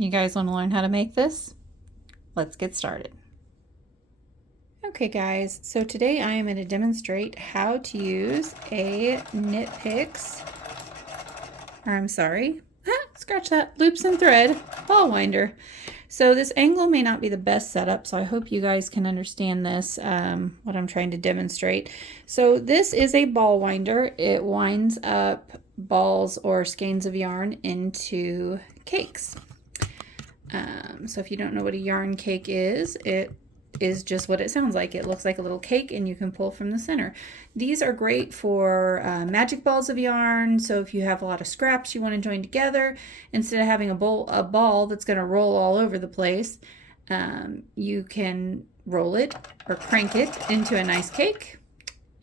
You guys want to learn how to make this? Let's get started. Okay guys, so today I am going to demonstrate how to use a knit picks, or I'm sorry, scratch that, loops and thread ball winder. So this angle may not be the best setup, so I hope you guys can understand this, what I'm trying to demonstrate. So this is a ball winder. It winds up balls or skeins of yarn into cakes. So if you don't know what a yarn cake is, it is just what it sounds like. It looks like a little cake and you can pull from the center. These are great for magic balls of yarn. So if you have a lot of scraps you want to join together, instead of having a ball that's going to roll all over the place, you can roll it or crank it into a nice cake,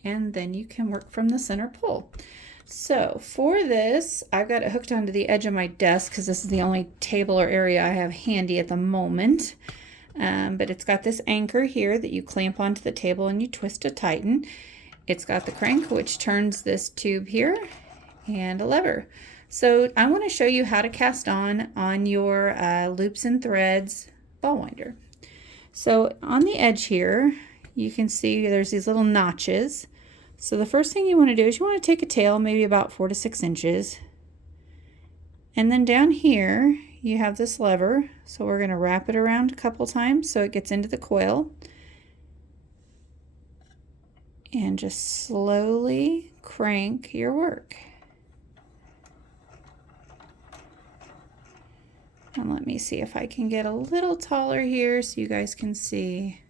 and then you can work from the center pull. So for this, I've got it hooked onto the edge of my desk because this is the only table or area I have handy at the moment. But it's got this anchor here that you clamp onto the table and you twist to tighten. It's got the crank, which turns this tube here, and a lever. So I want to show you how to cast on your loops and threads ball winder. So on the edge here, you can see there's these little notches. So the first thing you want to do is you want to take a tail, maybe about 4 to 6 inches. And then down here, you have this lever. So we're going to wrap it around a couple times so it gets into the coil. And just slowly crank your work. And let me see if I can get a little taller here so you guys can see.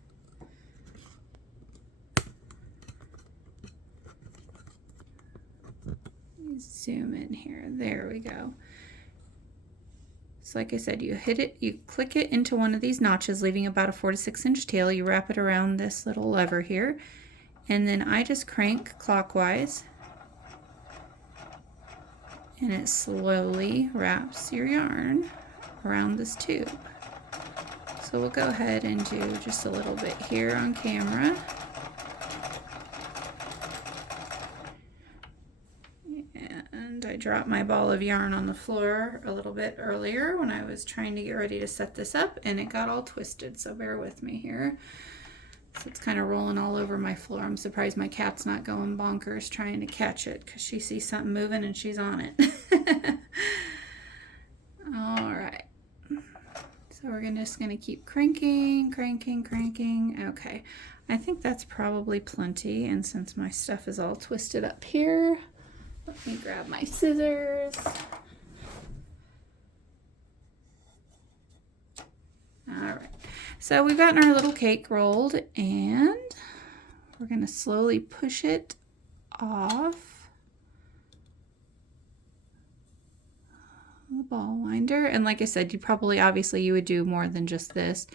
Zoom in here. There we go. So like I said, you hit it, you click it into one of these notches, leaving about a 4 to 6 inch tail. You wrap it around this little lever here, and then I just crank clockwise, and it slowly wraps your yarn around this tube. So we'll go ahead and do just a little bit here on camera. I dropped my ball of yarn on the floor a little bit earlier when I was trying to get ready to set this up, and it got all twisted, so bear with me here. So it's kind of rolling all over my floor. I'm surprised my cat's not going bonkers trying to catch it because she sees something moving and she's on it. All right. So we're just going to keep cranking. Okay. I think that's probably plenty, and since my stuff is all twisted up here, let me grab my scissors. All right, so we've gotten our little cake rolled, and we're going to slowly push it off the ball winder. And like I said, obviously you would do more than just this.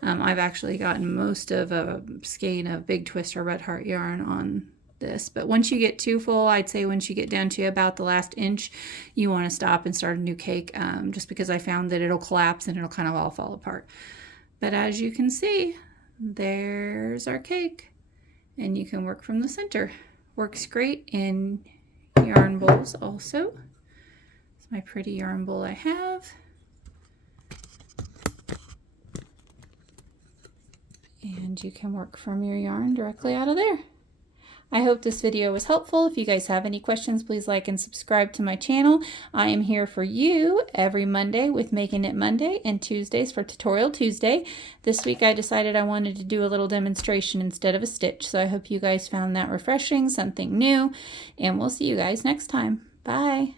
I've actually gotten most of a skein of Big Twist or Red Heart yarn on this, but once you get too full, I'd say once you get down to about the last inch, you want to stop and start a new cake, just because I found that it'll collapse and it'll kind of all fall apart. But as you can see, there's our cake, and you can work from the center. Works great in yarn bowls also. It's my pretty yarn bowl I have. And you can work from your yarn directly out of there. I hope this video was helpful. If you guys have any questions, please like and subscribe to my channel. I am here for you every Monday with Make and Knit Monday, and Tuesdays for Tutorial Tuesday. This week I decided I wanted to do a little demonstration instead of a stitch, so I hope you guys found that refreshing, something new, and we'll see you guys next time. Bye.